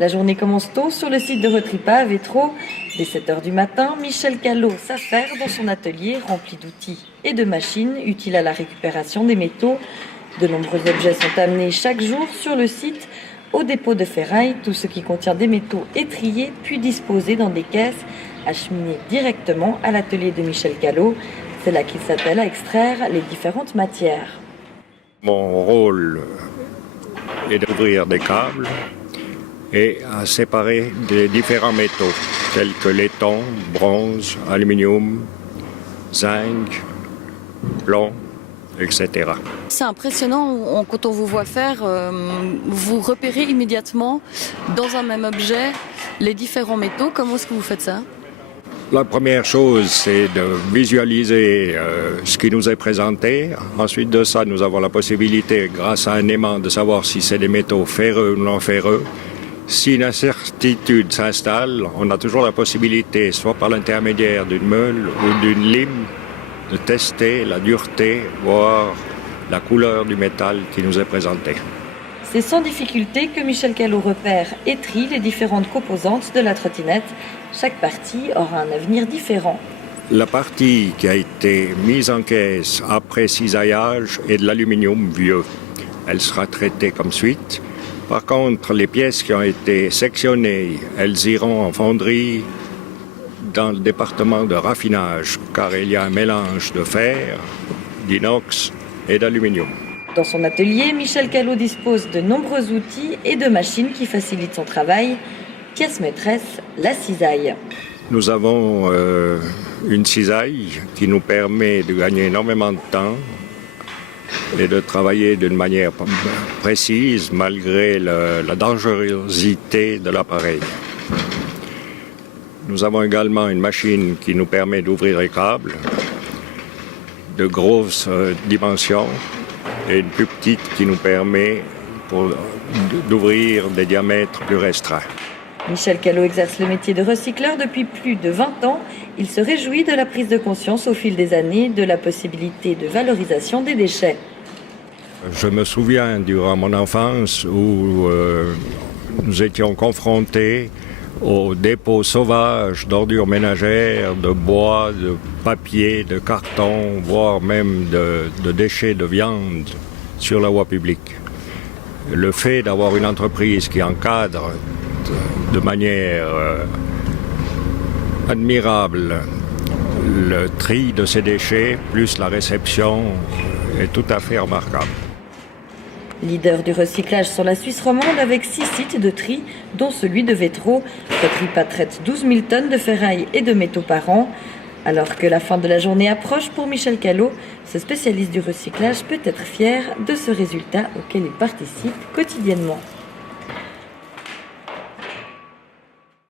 La journée commence tôt sur le site de Retripa à Vétro. Dès 7h du matin, Michel Callot s'affaire dans son atelier rempli d'outils et de machines utiles à la récupération des métaux. De nombreux objets sont amenés chaque jour sur le site au dépôt de ferraille, tout ce qui contient des métaux étriés puis disposés dans des caisses acheminées directement à l'atelier de Michel Callot. C'est là qu'il s'attelle à extraire les différentes matières. Mon rôle est d'ouvrir des câbles et à séparer des différents métaux tels que laiton, bronze, aluminium, zinc, plomb, etc. C'est impressionnant, quand on vous voit faire, vous repérez immédiatement dans un même objet les différents métaux. Comment est-ce que vous faites ça ? La première chose, c'est de visualiser ce qui nous est présenté. Ensuite de ça, nous avons la possibilité, grâce à un aimant, de savoir si c'est des métaux ferreux ou non ferreux. Si une incertitude s'installe, on a toujours la possibilité, soit par l'intermédiaire d'une meule ou d'une lime, de tester la dureté, voire la couleur du métal qui nous est présenté. C'est sans difficulté que Michel Callot repère et trie les différentes composantes de la trottinette. Chaque partie aura un avenir différent. La partie qui a été mise en caisse après cisaillage est de l'aluminium vieux. Elle sera traitée comme suite. Par contre, les pièces qui ont été sectionnées, elles iront en fonderie dans le département de raffinage, car il y a un mélange de fer, d'inox et d'aluminium. Dans son atelier, Michel Callot dispose de nombreux outils et de machines qui facilitent son travail. Pièce maîtresse, la cisaille. Nous avons une cisaille qui nous permet de gagner énormément de temps et de travailler d'une manière précise malgré la dangerosité de l'appareil. Nous avons également une machine qui nous permet d'ouvrir les câbles de grosses dimensions et une plus petite qui nous permet d'ouvrir des diamètres plus restreints. Michel Callot exerce le métier de recycleur depuis plus de 20 ans. Il se réjouit de la prise de conscience au fil des années de la possibilité de valorisation des déchets. Je me souviens durant mon enfance où nous étions confrontés aux dépôts sauvages d'ordures ménagères, de bois, de papier, de carton, voire même de déchets de viande sur la voie publique. Le fait d'avoir une entreprise qui encadre de manière admirable le tri de ces déchets, plus la réception, est tout à fait remarquable. Leader du recyclage sur la Suisse romande avec 6 sites de tri, dont celui de Vétro. Retripa traite 12 000 tonnes de ferraille et de métaux par an. Alors que la fin de la journée approche pour Michel Callot, ce spécialiste du recyclage peut être fier de ce résultat auquel il participe quotidiennement.